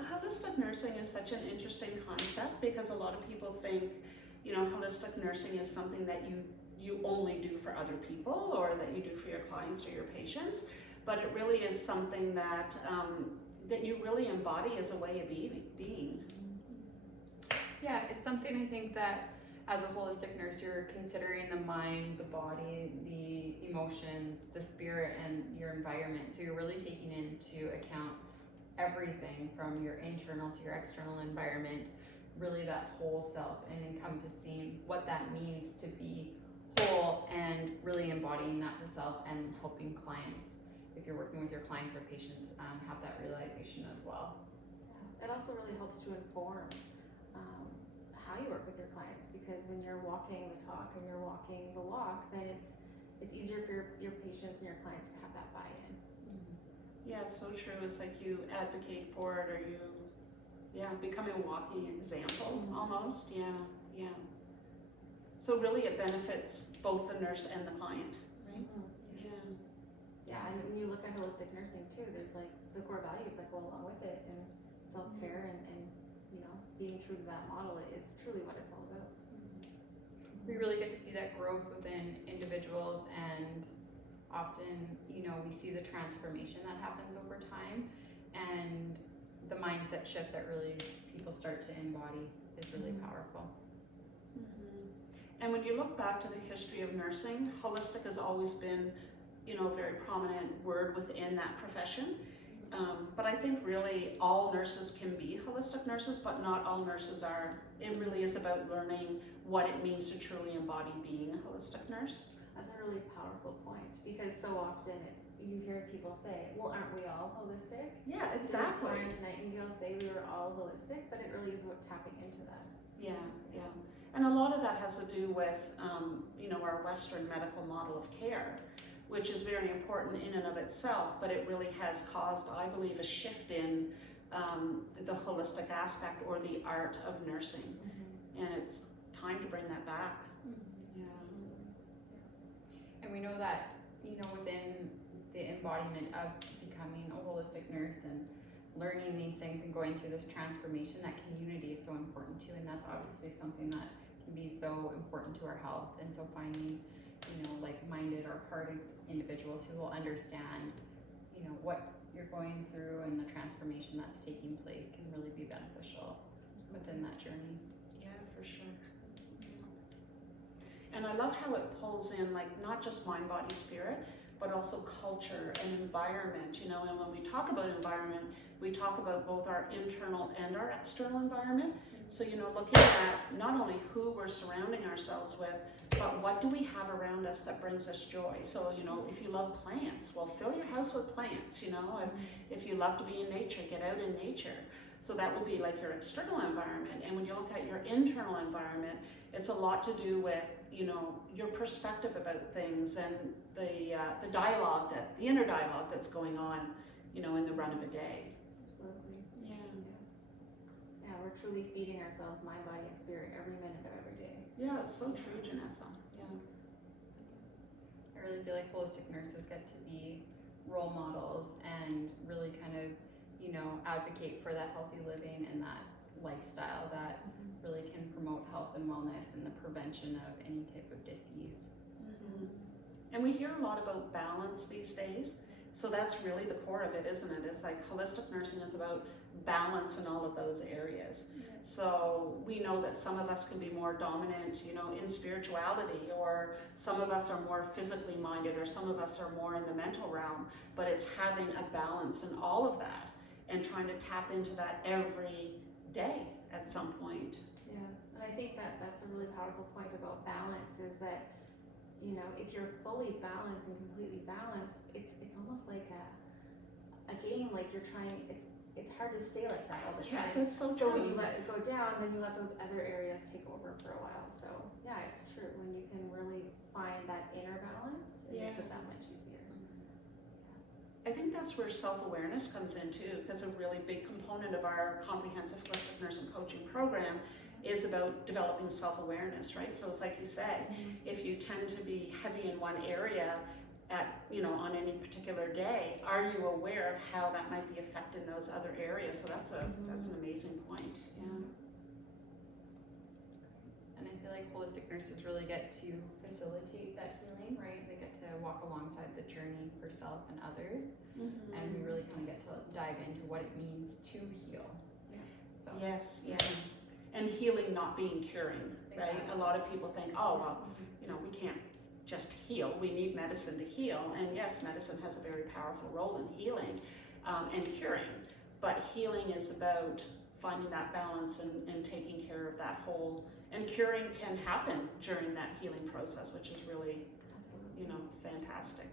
holistic nursing is such an interesting concept because a lot of people think, holistic nursing is something that you only do for other people or that you do for your clients or your patients, but it really is something that that you really embody as a way of being. Yeah, it's something I think that as a holistic nurse, you're considering the mind, the body, the emotions, the spirit, and your environment. So you're really taking into account everything from your internal to your external environment, really that whole self, and encompassing what that means to be whole and really embodying that for self and helping clients, if you're working with your clients or patients, have that realization as well. It also really helps to inform how you work with your clients, because when you're walking the talk and you're walking the walk, then it's easier for your patients and your clients to have that buy-in. Yeah, it's so true. It's like you advocate for it, or you become a walking example almost. Yeah. So really it benefits both the nurse and the client, right? Yeah, and when you look at holistic nursing too, there's like the core values that go along with it, and self-care and being true to that model is truly what it's all about. We really get to see that growth within individuals, and often, we see the transformation that happens over time, and the mindset shift that really people start to embody is really powerful. And when you look back to the history of nursing, holistic has always been, a very prominent word within that profession. But I think really all nurses can be holistic nurses, but not all nurses are. It really is about learning what it means to truly embody being a holistic nurse. That's a really powerful point, because so often you hear people say, well, aren't we all holistic? Yeah, exactly. Florence Nightingale say we were all holistic, but it really is about tapping into that. Yeah. And a lot of that has to do with, our Western medical model of care, which is very important in and of itself, but it really has caused, I believe, a shift in the holistic aspect or the art of nursing. And it's time to bring that back. Yeah. And we know that, within the embodiment of becoming a holistic nurse and learning these things and going through this transformation, that community is so important too, and that's obviously something that can be so important to our health. And so finding, like-minded or hearted individuals who will understand, what you're going through and the transformation that's taking place can really be beneficial within that journey. Yeah, for sure. And I love how it pulls in, like, not just mind, body, spirit, but also culture and environment, and when we talk about environment, we talk about both our internal and our external environment. So, looking at not only who we're surrounding ourselves with, but what do we have around us that brings us joy. So, if you love plants, well, fill your house with plants, if you love to be in nature, get out in nature. So that would be like your external environment. And when you look at your internal environment, it's a lot to do with, your perspective about things and the dialogue, the inner dialogue that's going on, in the run of a day. Absolutely. Yeah, we're truly feeding ourselves mind, body, and spirit every minute of every day. Yeah, it's so true, Janessa. Yeah. I really feel like holistic nurses get to be role models and really kind of, advocate for that healthy living and that lifestyle that really can promote health and wellness and the prevention of any type of disease. And we hear a lot about balance these days. So that's really the core of it, isn't it? It's like holistic nursing is about balance in all of those areas. So we know that some of us can be more dominant, in spirituality, or some of us are more physically minded, or some of us are more in the mental realm, but it's having a balance in all of that and trying to tap into that every day at some point. Yeah, and I think that's a really powerful point about balance, is that, if you're fully balanced and completely balanced, it's almost like a game, like you're trying, it's hard to stay like that all the time. Yeah, that's so So true. when you let it go down, then you let those other areas take over for a while. So yeah, it's true. When you can really find that inner balance, it makes it that much easier. I think that's where self-awareness comes in too, because a really big component of our comprehensive holistic nursing coaching program is about developing self-awareness, right? So it's like you said, if you tend to be heavy in one area, at, you know, on any particular day, are you aware of how that might be affecting those other areas? So that's an amazing point. Yeah. And I feel like holistic nurses really get to facilitate that healing, right? They get to walk alongside the journey for self and others, and we really kind of get to dive into what it means to heal. Yeah. So. Yes, yeah. And healing not being curing, right? Exactly. A lot of people think, oh, well, you know, we can't just heal. We need medicine to heal. And yes, medicine has a very powerful role in healing and curing. But healing is about finding that balance and taking care of that whole. And curing can happen during that healing process, which is really, Absolutely. you know, fantastic.